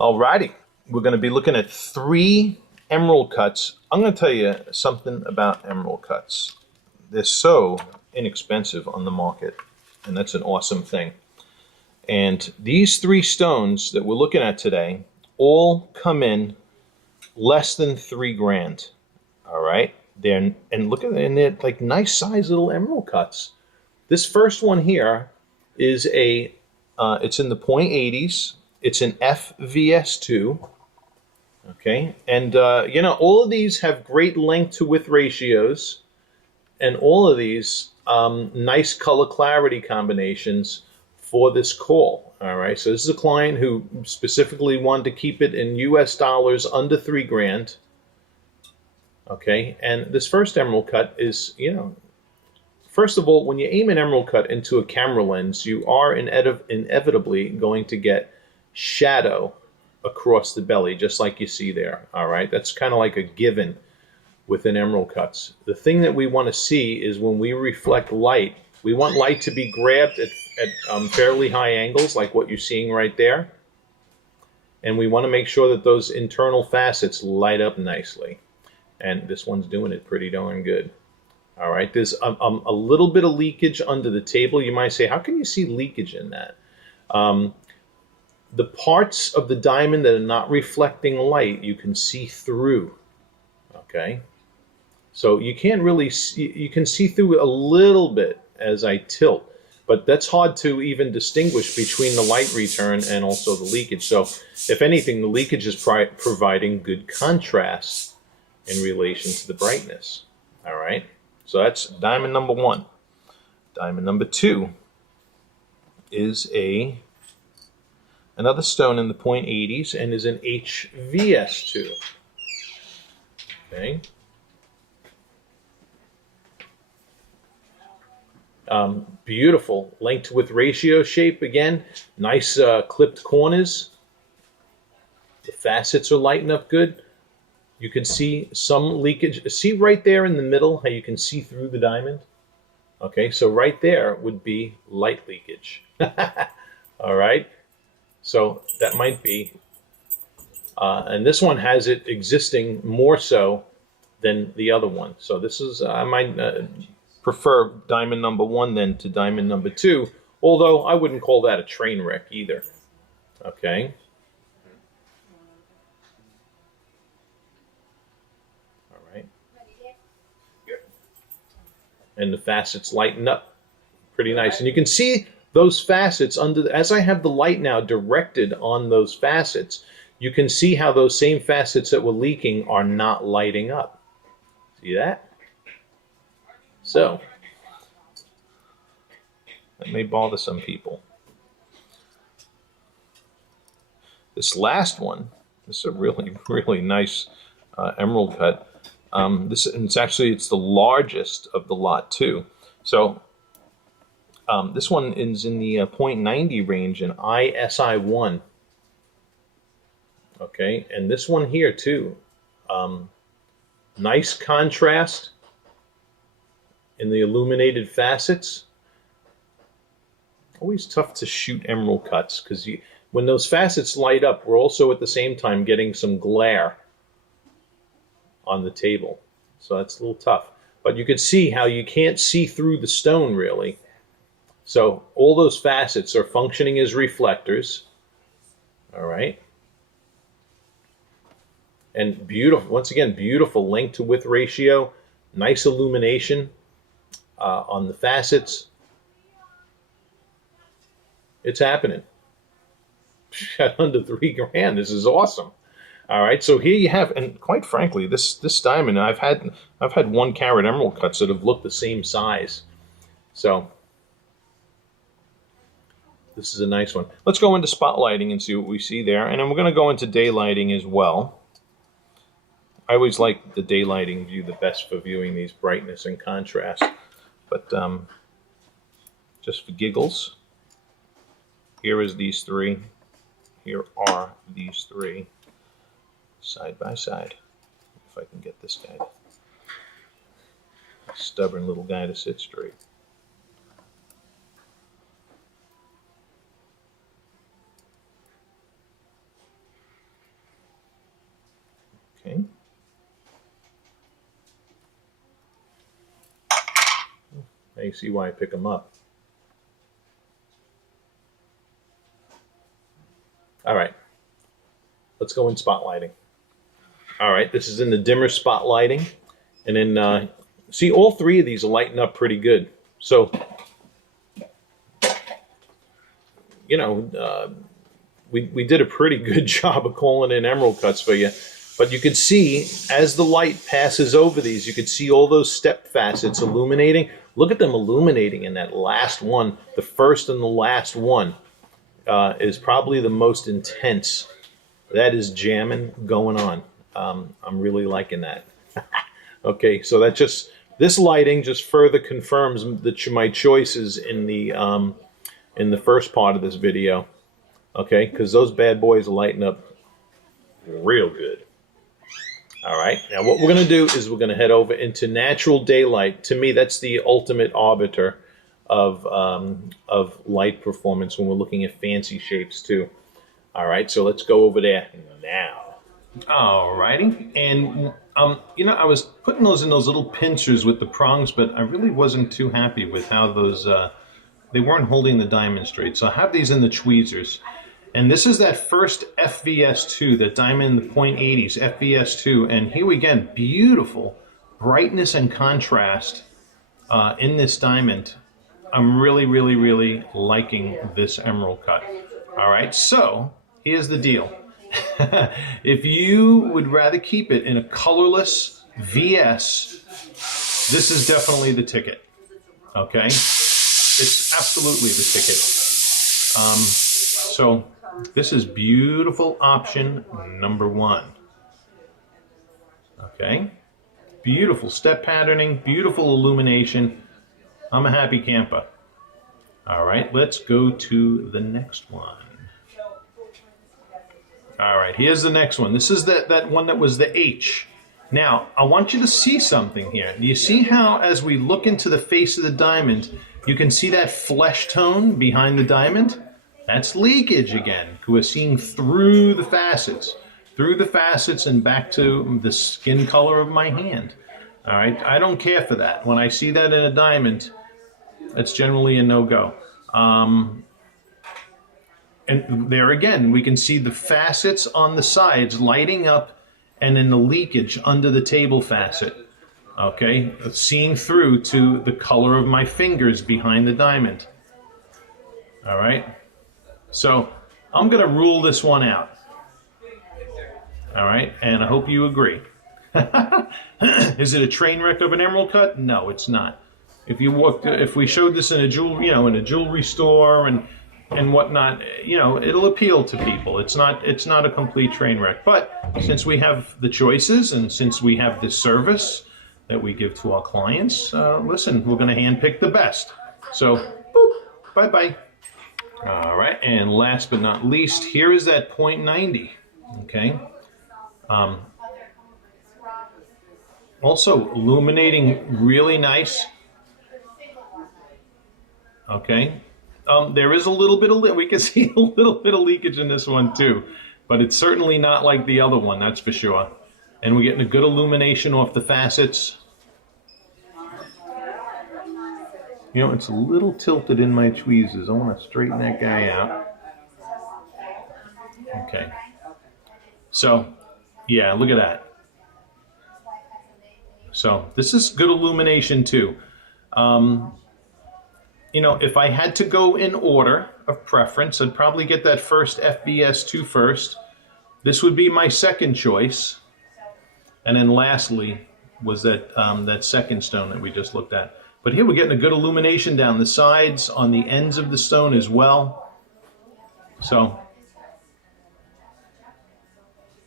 Alrighty, we're going to be looking at 3 emerald cuts. I'm going to tell you something about emerald cuts. They're so inexpensive on the market, and that's an awesome thing. And these 3 stones that we're looking at today all come in less than 3 grand. All right, and look at it, and they're like nice size little emerald cuts. This first one here is it's in the .80s. It's an FVS2, okay? And, you know, all of these have great length to width ratios, and all of these nice color clarity combinations for this call, all right? So this is a client who specifically wanted to keep it in US dollars under 3 grand, okay? And this first emerald cut is, you know, first of all, when you aim an emerald cut into a camera lens, you are inevitably going to get shadow across the belly, just like you see there. All right, that's kind of like a given within emerald cuts. The thing that we want to see is when we reflect light, we want light to be grabbed at fairly high angles, like what you're seeing right there. And we want to make sure that those internal facets light up nicely. And this one's doing it pretty darn good. All right, there's a little bit of leakage under the table. You might say, how can you see leakage in that? The parts of the diamond that are not reflecting light, you can see through, okay? So you can't really see, you can see through a little bit as I tilt, but that's hard to even distinguish between the light return and also the leakage. So if anything, the leakage is providing good contrast in relation to the brightness, all right? So that's diamond number 1. Diamond number 2 is another stone in the .80s and is an HVS2. Okay. Beautiful length to width ratio shape again. Nice clipped corners. The facets are lighting up good. You can see some leakage. See right there in the middle how you can see through the diamond? Okay, so right there would be light leakage. All right. So that might be, and this one has it existing more so than the other one. So this is, I might prefer diamond number 1 then to diamond number 2, although I wouldn't call that a train wreck either. Okay. All right. And the facets lighten up pretty nice. And you can see those facets under, as I have the light now directed on those facets, you can see how those same facets that were leaking are not lighting up. See that? So, that may bother some people. This last one, this is a really, really nice emerald cut. It's the largest of the lot too. So, this one is in the .90 range in VS-SI1. Okay, and this one here too. Nice contrast in the illuminated facets. Always tough to shoot emerald cuts because when those facets light up, we're also at the same time getting some glare on the table. So that's a little tough. But you can see how you can't see through the stone really. So all those facets are functioning as reflectors, all right? And beautiful, once again, beautiful length to width ratio, nice illumination on the facets. It's happening. Under 3 grand, this is awesome. All right, so here you have, and quite frankly, this diamond, I've had 1 carat emerald cuts that have looked the same size. So this is a nice one. Let's go into spotlighting and see what we see there. And then we're going to go into daylighting as well. I always like the daylighting view the best for viewing these brightness and contrast. But just for giggles, here is these 3. Here are these 3 side by side. If I can get this guy, stubborn little guy, to sit straight. Okay. Now you see why I pick them up. All right. Let's go in spotlighting. All right, this is in the dimmer spotlighting. And then, see, all three of these are lighting up pretty good. So, you know, we did a pretty good job of calling in emerald cuts for you. But you could see, as the light passes over these, you could see all those step facets illuminating. Look at them illuminating in that last one. The first and the last one is probably the most intense. That is jamming going on. I'm really liking that. Okay, so that just, this lighting just further confirms that my choices in the first part of this video. Okay, because those bad boys are lighting up real good. All right, now what we're going to do is we're going to head over into natural daylight. To me, that's the ultimate arbiter of light performance when we're looking at fancy shapes too. All right, so let's go over there now. All righty, and you know, I was putting those in those little pincers with the prongs, but I really wasn't too happy with how those, they weren't holding the diamond straight. So I have these in the tweezers. And this is that first FVS2, that diamond in the 0.80s, FVS2. And here again, beautiful brightness and contrast in this diamond. I'm really, really, really liking this emerald cut. All right, so here's the deal. If you would rather keep it in a colorless VS, this is definitely the ticket. Okay? It's absolutely the ticket. So this is beautiful option number one. Okay? Beautiful step patterning, beautiful illumination. I'm a happy camper. All right, let's go to the next one. All right, here's the next one. This is that one that was the H. Now, I want you to see something here. Do you see how, as we look into the face of the diamond, you can see that flesh tone behind the diamond? That's leakage again. We're seeing through the facets and back to the skin color of my hand. All right, I don't care for that. When I see that in a diamond, that's generally a no-go. And there again, we can see the facets on the sides lighting up and then the leakage under the table facet. Okay, seeing through to the color of my fingers behind the diamond. All right, so I'm going to rule this one out. All right, and I hope you agree. Is it a train wreck of an emerald cut? No, it's not. If we showed this in a jewelry store and whatnot, it'll appeal to people. It's not a complete train wreck. But since we have the choices and since we have this service that we give to our clients, listen, we're going to handpick the best. So, boop, bye-bye. All right, and last but not least, here is that 0.90, okay? Also illuminating really nice, okay? There is a little bit of, we can see a little bit of leakage in this one too, but it's certainly not like the other one, that's for sure. And we're getting a good illumination off the facets. It's a little tilted in my tweezers. I want to straighten that guy out. Okay. So, yeah, look at that. So, this is good illumination too. If I had to go in order of preference, I'd probably get that first FVS2 first. This would be my second choice. And then lastly was that second stone that we just looked at. But here we're getting a good illumination down the sides, on the ends of the stone as well. So,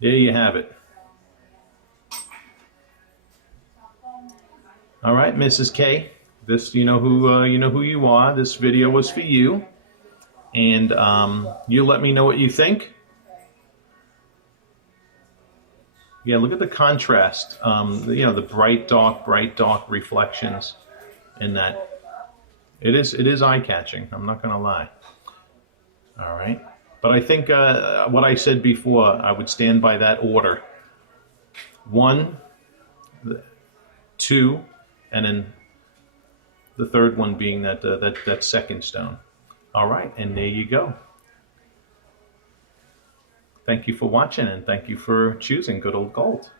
there you have it. All right, Mrs. K. This, you know who you are. This video was for you, and you let me know what you think. Yeah, look at the contrast. The bright, dark reflections in that. It is eye-catching. I'm not gonna lie. All right, but I think what I said before, I would stand by that order. 1, 2, and then the third one being that second stone. All right, and there you go. Thank you for watching, and thank you for choosing good old gold.